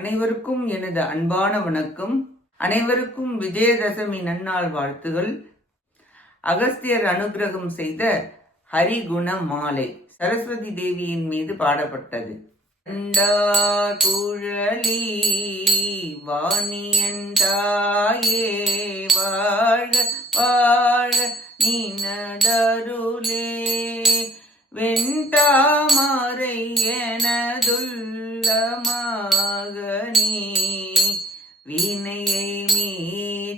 அனைவருக்கும் எனது அன்பான வணக்கம். அனைவருக்கும் விஜயதசமி நன்னாள் வாழ்த்துகள். அகஸ்தியர் அனுகிரகம் செய்த ஹரிகுண மாலை சரஸ்வதி தேவியின் மீது பாடப்பட்டது. குழலி வாணியந்தாயே வாழ வாழ நினதருளே வெண்டாமரை எனதுள்ளமாக நீ வினையை மீட்டிடுவாயே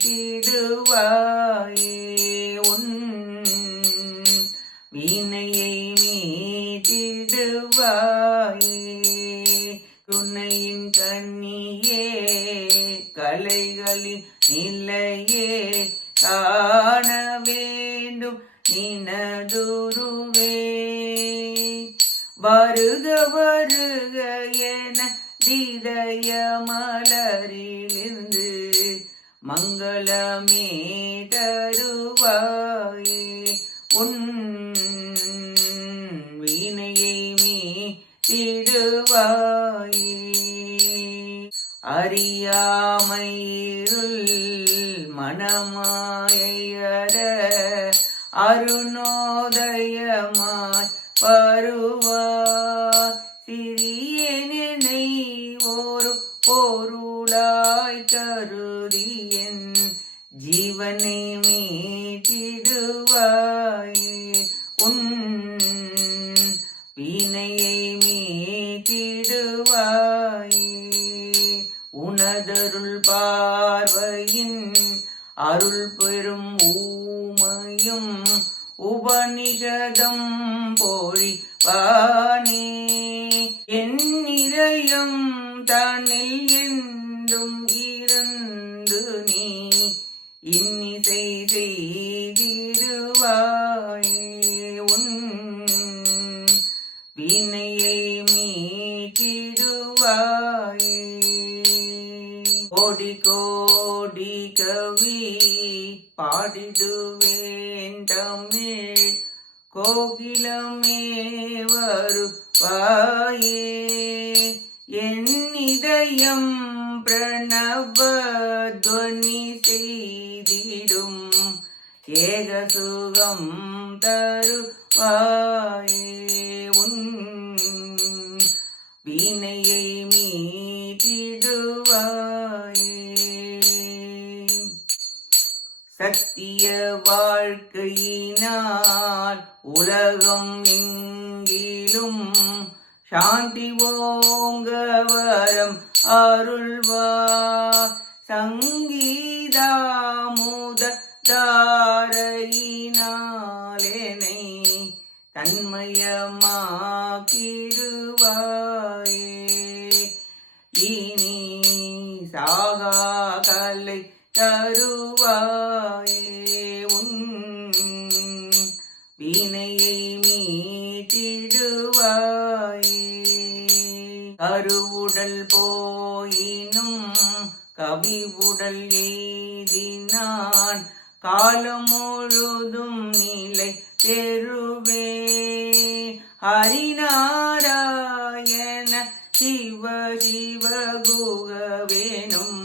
உன் வினையை மீட்டிடுவாயே துணையின் கண்ணியே கலைகளின் நிலையே காண வேண்டும் நினதுருவே வருக வருக என இதய மலரிலிருந்து மங்களமே தருவாயே உன் வினையை மீட்டிடுவாயே அறியாமையிருள் மனமாயற அருணோதயமாய் வருவார் சிறியனை ஒரு பொருளாய் கருதி என் ஜீவனை மீட்டிடுவாயே உன் வினையை மீட்டிடுவாயே உனதருள் பார்வையின் அருள் பெரும் ஊமையும் உபனிஷதம் பொழிவானே என் இதயம் தன்னில் என்றும் இருந்து நீ இன்னிசை செய்திடுவாயே உன் வினையை மீட்டிடுவாயே கோடி கோடி கவி பாடிடுவேன் தமிழ் கோகிலமே வருவாயே என் இதயம் பிரணவ துவனி செய்திடும் ஏக சுகம் தருவாயே உன் வினையை மீட்டிடுவாயே சத்திய வாழ்க்கையினால் உலகம் எங்கிலும் சாந்தி ஓங்க வரம் அருள்வார் சங்கீதாமுத தாரையினாலேனை தன்மயமாக்கிடுவாயே இனி சாகா கலை தருவாயே உன் வினையை மீட்டிடுவாயே கருவுடல் போயினும் கவிவுடல் எய்தினான் காலம் முழுதும் நிலை பெறுவே ஹரிநாராயண சிவ சிவ குகவேனும்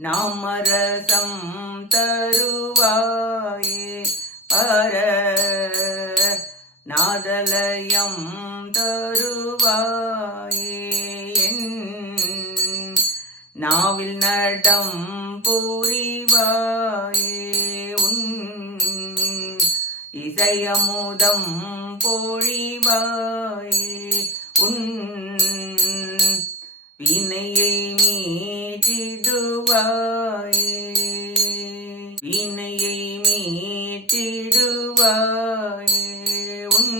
நாமரசம் தருவாயே பர நாதலயம் தருவாயே என் நாவில் நடம் புரிவாயே உன் இசையமுதம் பொழிவாயே உன் வினையை மீட்டிடுவாயே வினையை மீட்டிடுவாயே உன்